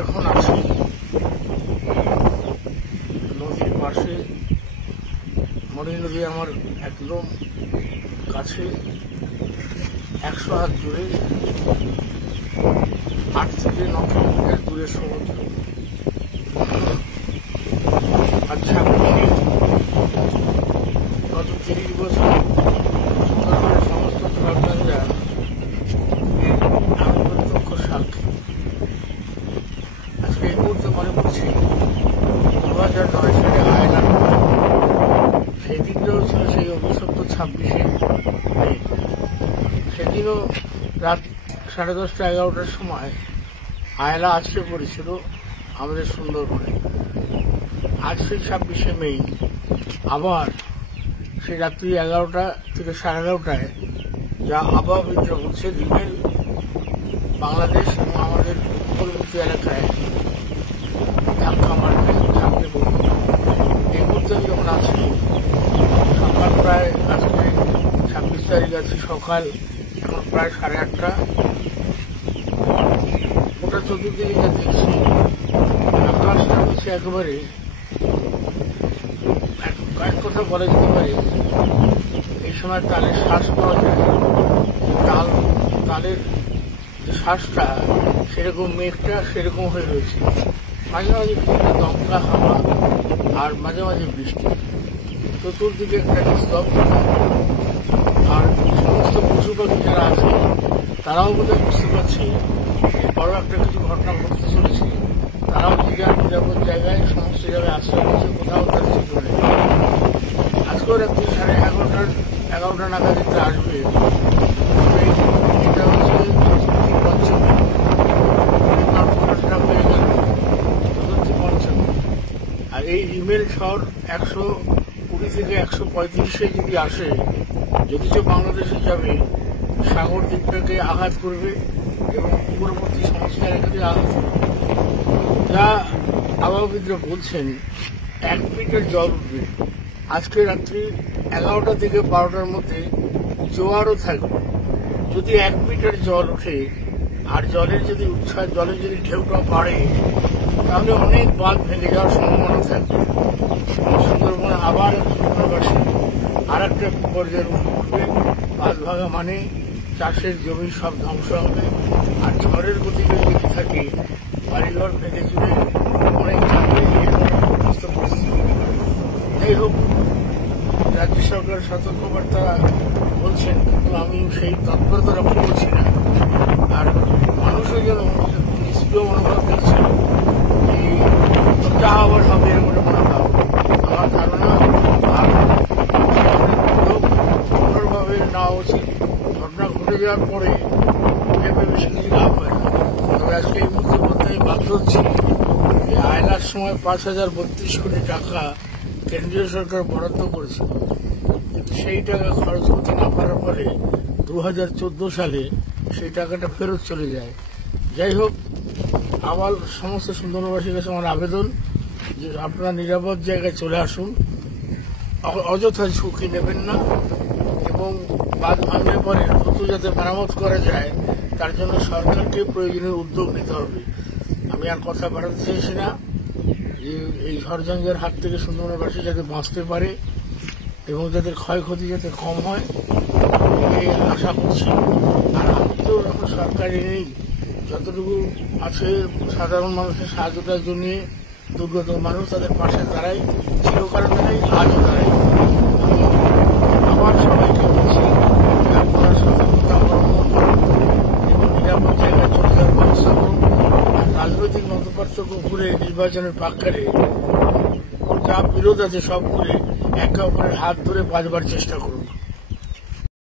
এখন আছি নদীর পাশে। মনি নদী আমার একদম কাছে, 100 হাত দূরে, 8 থেকে 9 কিলোমিটার দূরে সমুদ্র। আচ্ছা, গত 30 বছর সুন্দরবনের সমস্ত ঝড়ঝঞ্ঝা আমি প্রত্যক্ষ সাক্ষী। আজকে এই মুহূর্তে মনে পড়ছে 2009 সালে আয়লা, সেই দিনটাও ছিল সেই অভিশপ্ত 26শে মে। সেদিনও রাত 10:30-11টার সময় আয়লা আছড়ে পড়েছিল আমাদের সুন্দরবনে। আজ সেই 26শে মে আবার সেই রাত্রি 11টা থেকে 11:30টায় যা আবহাওয়া বিজ্ঞান বলছে, রিমেল বাংলাদেশ এবং আমাদের উপকূলবর্তী এলাকায় ধাক্কা মারবে, ঝাঁপড়ে পড়বে। এই মুহূর্তে যখন আছি, সকাল প্রায়, আজকে 26 তারিখ আছে, সকাল এখন প্রায় 8:30টা। ওটা চতুর্দিকে যা দেখছি, আকাশটা হচ্ছে একেবারে, এক কথা বলা যেতে পারে এই সময় তালের শ্বাস পাওয়া যায়। তালের শ্বাসটা সেরকম, মেঘটা সেরকম হয়ে রয়েছে। মাঝে মাঝে কিছুটা দমকা হাওয়া আর মাঝে মাঝে বৃষ্টি, চতুর্দিকে একটা স্তব্ধতা। আর সমস্ত পশু পাখি যারা আছে তারাও বোধহয় বুঝতে পারছে বড় একটা কিছু ঘটনা ঘটতে চলেছে। তারাও যার নিরাপদ জায়গায়, সমস্ত জায়গায় আশ্রয় নিচ্ছে, কোথাও তার চিত্র নেই। আজকেও রাত্রি 11:30 নাগাদ আসবে। এটা হচ্ছে চতুর্থী পঞ্চমী, হয়ে গেল চতুর্থী পঞ্চমী। আর এই রিমেল ঝড় 120 থেকে 135-এ যদি আসে, যদিচ বাংলাদেশে যাবে, সাগর দ্বীপটাকে আঘাত করবে এবং উপকূলবর্তী সমস্ত এলাকাতে আঘাত করবে। যা আবহাওয়াবিদরা বলছেন, 1 মিটার জল উঠবে। আজকে রাত্রি 11টা থেকে 12টার মধ্যে জোয়ারও থাকবে। যদি 1 মিটার জল ওঠে আর জলের যদি উচ্ছ্বাস, জলের যদি ঢেউটা বাড়ে, তাহলে অনেক বাঁধ ভেঙে যাওয়ার সম্ভাবনা থাকবে। সুন্দরবনে আবার সুন্দরবাসী আর একটা পর্যায়ের উঠবে। বাঁধ ভাঙা মানে চাষের জমি সব ধ্বংস হবে। আর ঝড়ের গতিতে যদি থাকে, বাড়িঘর ভেঙে চুরে অনেক থাকবে। সমস্ত পরিস্থিতি, যাই হোক, রাজ্য সরকার সতর্কবার্তা বলছেন, কিন্তু আমি সেই তৎপরতা লক্ষ্য করছি না। আর মানুষও যেন নিষ্ক্রিয় মনোভাব দেখছে, যা আবার হবে এর মনে মনোভাব। আমার ধারণা আর কঠোরভাবে নেওয়া উচিত। ঘটনা ঘটে যাওয়ার পরে ভেবে বেশি কিছু লাভ হয় না। তবে আজকে এই মুহূর্তে বলতে আমি বাধ্য হচ্ছি যে আয়লার সময় 5,032 কোটি টাকা কেন্দ্রীয় সরকার বরাদ্দ করেছিল, কিন্তু সেই টাকা খরচ করতে না পারার ফলে 2014 সালে সেই টাকাটা ফেরত চলে যায়। যাই হোক, আবার সমস্ত সুন্দরবনবাসীর কাছে আমার আবেদন যে আপনারা নিরাপদ জায়গায় চলে আসুন, অযথা ঝুঁকি নেবেন না, এবং বাঁধ ভাঙলে পরে দ্রুত যাতে মেরামত করা যায় তার জন্য সরকারকে প্রয়োজনীয় উদ্যোগ নিতে হবে। আমি আর কথা বাড়াতে চাইছি না। যে এই ঝড়ঝঞ্ঝার হাত থেকে সুন্দরবনবাসী যাতে বাঁচতে পারে এবং যাদের ক্ষয়ক্ষতি যাতে কম হয়, এই আশা করছি। আর আমি তো এখন সরকারি নেই, যতটুকু আছে সাধারণ মানুষের সাহায্যটার জন্য দুর্গত মানুষ তাদের পাশে দাঁড়াই, চিরকালে দাঁড়াই, আজও দাঁড়াই। আমি আবার সবাইকে বলছি যে আপনারা সতর্কতা অবলম্বন করুন এবং নিরাপদ জায়গায় চলে যাওয়ার ব্যবস্থা করুন। আর রাজনৈতিক মতপার্থক্য ঘুরে নির্বাচনের পাক্কারে যা বিরোধ আছে সব ঘুরে একে অপরের হাত ধরে বাঁচবার চেষ্টা করুন।